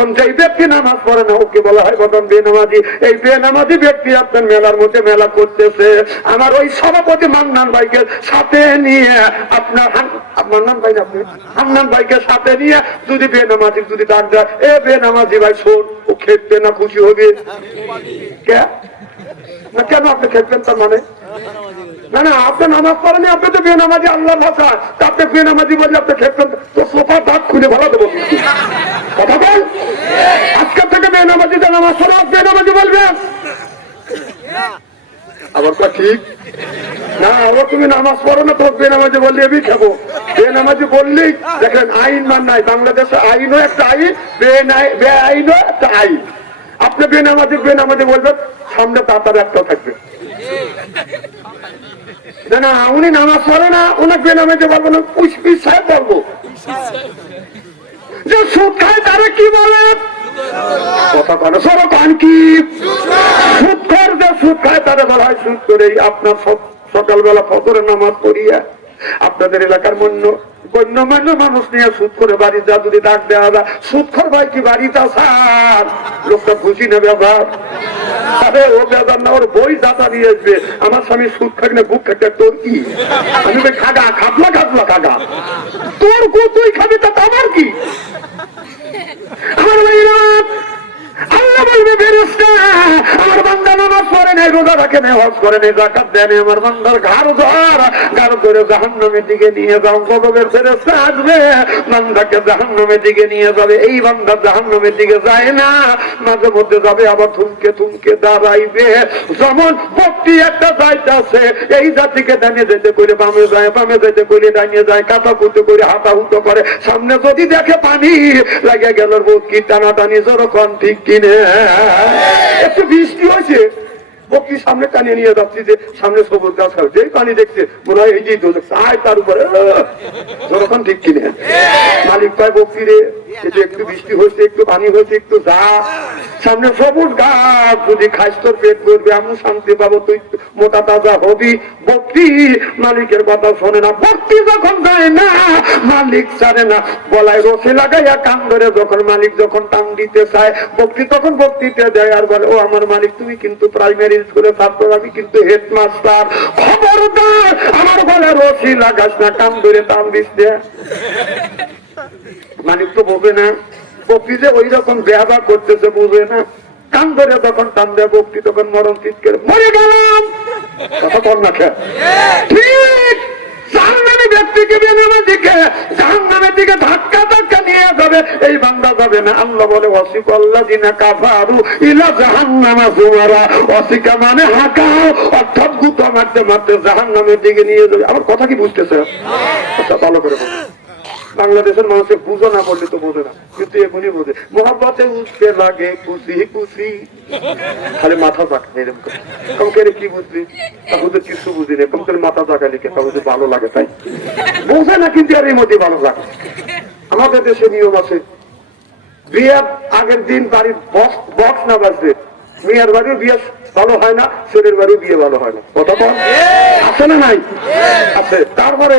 এখন যেই ব্যক্তি নামাজ পড়ে না ওকে বলা হয় বদন বেনামাজি। এই বেনামাজি ব্যক্তি আপনার মেলার মধ্যে মেলা করতেছে। আমার ওই সভাপতি মান্নান ভাইকে সাথে নিয়ে আপনার মান্নান ভাই না, আপনি হান্নান ভাইকে সাথে নিয়ে যদি বেনামাজি যদি ডাক দেয়, এ বেনামাজি ভাই শোন, ও খেপবে না খুশি হবে? কেন আপনি খেপবেন? তার মানে না না, আপনি নামাজ পড়েনি, আপনি তো বেনামাজি আল্লাহ ভাষা, আপনি বেনামাজি বলে আপনি খেপবেন তো সোফার দাঁত খুলে ভালো দেবো। কথা বল, আজকের থেকে বেনামাজি নামাজ পড়া বেনামাজি বলবেন। আবার তা ঠিক না, ওরা তুমি নামাজ পড়ো না তো বেনামাজি বললে এমনি খাবো। বেনামাজি বললেই দেখেন আইন মান নাই, বাংলাদেশে আইনও একটা আইন, বেআইনও একটা আইন। আপনি বেনামাজি বলবেন, সামনে তাতার একটা থাকবে। না না, উনি নামাজ পড়ে না, ওনাকে বেনামাজি বলবো না, পুষ্পি সাহেব বলবো। যে সুদ খায় তারা কি বলে? কথা কেন সরো কান কি? সুদ খায়, যে সুদ খায় তারা বলা হয় সুদ করে। আপনার সকালবেলা ফজরের নামাজ পড়িয়া আপনাদের এলাকার গণ্যমান্য মানুষ নিয়ে সুদ করে বাড়ি যা যদি ডাক দেওয়া যায়, সুদখোর ভাই কি বাড়িটা স্যার, লোকটা খুশি নেবে আবার। আরে ও বেজার না, ওর বই দাতা দিয়ে আসবে, আমার স্বামী সুদ খাকলে বুক খাকলে তোর কি? আমি খাগা খাবলা খাগা, তোর গু তুই খাবি তা আমার কি? আমার আল্লাহ বলবে ফেরেশতা, আমার বান্দা নামাজ পড়ে নাই, রোজা রাখে নাই, হজ করে নাই, যাকাত দেয় নাই, আমার বান্দার ঘাড় ধরে জাহান্নামের দিকে নিয়ে যাও। গজবের ফেরেশতা আসবে, বান্দাকে জাহান্নামের দিকে নিয়ে যাবে। এই বান্দা জাহান্নামের দিকে যায় না, মাঝে মধ্যে যাবে, আবার থুমকে দাঁড়াইবে। যেমন ভক্তি একটা যাইতেছে, এই জাতিকে ডানে যেতে করে বামে যায়, বামে যেতে করে ডাইনে যায়, কাটা কুতে করে হাতাহুতো করে। সামনে যদি দেখে পানি লাগে গেল, ভক্তি টানাটানি যেরকম ঠিক কিনে। একটু বৃষ্টি হয়েছে, বক্তি সামনে টানিয়ে নিয়ে যাচ্ছি, যে সামনে সবুজ গাছ, যেই পানি দেখছে মনে হয় এই যে আয় তার উপরে যখন ঠিক কিনে। মালিক পায় বক্তি রে, একটু বৃষ্টি হয়েছে, একটু পানি হয়েছে, একটু যা সামনে সবুজ গাছ, যদি খাইস তোর পেট করবে, আমি শান্তি পাবো, তুই মোটা তাজা হবি। বক্তি মালিকের কথা শোনে না, বক্তি যখন যায় না মালিক ছাড়ে না, গলায় রশি লাগাইয়া কান ধরে যখন মালিক যখন টান দিতে চায়, বক্তি তখন বক্তিতে দেয় আর বলে, ও আমার মালিক তুমি কিন্তু প্রাইমারি স্কুলে ছাত্র, আমি কিন্তু হেডমাস্টার, খবরদার আমার গলায় রশি লাগাস না, কান ধরে টান দিস না। মালিক তো বোঝে না, বক্তি যে ওই রকম বেহাবা করতেছে বুঝে না, কান ধরে তখন টান দেয়, বক্তি তখন মরণ চিৎকার, মরে গেলাম। কথা বল না খেয়ে ঠিক জাহান্নামী ব্যক্তিকে বেনামাজিকে জাহান্নামের দিকে ধাক্কা নিয়ে যাবে, এই বান্দা যাবে না। আল্লাহ বলে ওয়াসিকাল্লাযিনা কাফারু ইলা জাহান্নামা যুমারা, ওয়াসিকা মানে হাঁকাও, অর্থাৎ গুতা মারতে মারতে জাহান্নামের দিকে নিয়ে যাবে। আমার কথা কি বুঝতেছে? আচ্ছা ভালো করে বাংলাদেশের মানুষের বুঝো না বললে তো বোঝে না, কিন্তু এখনই বোঝে। মোহাম্মতে উঠতে লাগে খুশি খুশি, খালি মাথা চাকা এরকম করে, কমকে কি বুঝলি? তাহলে কিছু বুঝি না, কমকে মাথা চাকা লিখে তাহলে ভালো লাগে, তাই বোঝে না, কিন্তু আর এই মধ্যে ভালো লাগে। আমাদের দেশে নিয়ম আছে, বিয়ের আগের দিন বাড়ির বক্স না বাজবে, মেয়ের বাড়িও বিয়ে ভালো হয় না, ছেলের বাড়িও বিয়ে ভালো হয় না। কথা বল আছে না নাই? আছে। তারপরে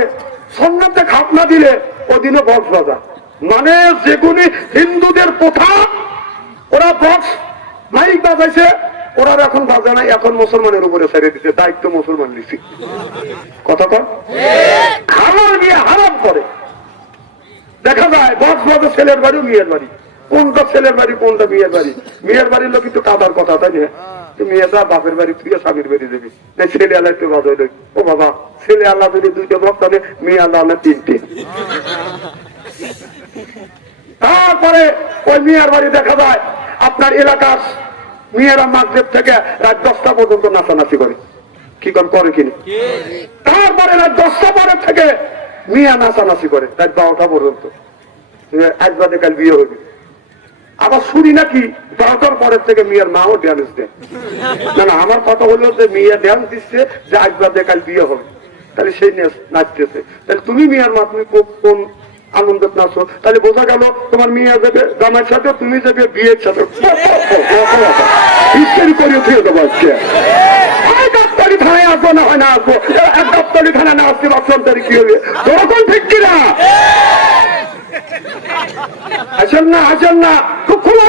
সন্ন্যাতে খাপ না দিলে ওদিনও বক্স বাজা, মানে যেগুলি হিন্দুদের প্রথা, ওরা বক্স মাইক বাজাইছে, ওরা এখন বাজা নাই, এখন মুসলমানের উপরে ছেড়ে দিচ্ছে, দায়িত্ব মুসলমান নিচ্ছি। কথা কর, হারাম বিয়ে হারাম করে দেখা যায়, বক্স বাজে ছেলের বাড়ি মেয়ের বাড়ি, কোনটা ছেলের বাড়ি কোনটা মেয়ের বাড়ি। মেয়ের বাড়ির লোক কিন্তু কাদার কথা, তাই না? মেয়েটা বাপের বাড়ি তুই স্বামীর বাড়ি দেবি, ছেলে আল্লাহ একটু বাজাই দেবে। ও বাবা, ছেলে আল্লাহ যদি দুইটা বক্স আনে, মেয়ে আল্লাহ আনে তিনটে। তারপরে ওই মেয়ের বাড়ি দেখা যায় আপনার এলাকার মেয়েরা মাগরিব থেকে রাত 10টা পর্যন্ত নাচানাচি করে, কি করে কিনা। তারপরে রাত 10টা পরে থেকে মেয়ে নাচানাচি করে রাত 12টা পর্যন্ত, আজ বাদে কাল বিয়ে হবে। আবার শুনি নাকি 12টার পরের থেকে মেয়ের মাও ড্যান্স দেয়। না না, আমার কথা হলো যে মেয়ে ড্যান্স দিচ্ছে যে আজ বাদে কাল বিয়ে হবে, তাহলে সেই নাচতেছে। তাহলে তুমি মেয়ের মা, তুমি কোন আনন্দ নাচো? তাহলে বোঝা গেল তোমার মেয়ে যাবে জামাইয়ের সাথে, তুমি যাবে বিয়ের সাথে। গাবতলী থানায় আসবো না হয় না আসবো, এক গাবতলী থানায় না আসতে বাচ্চার কি হবে? তখন ঠিক কিনা আসেন না খুব খোলা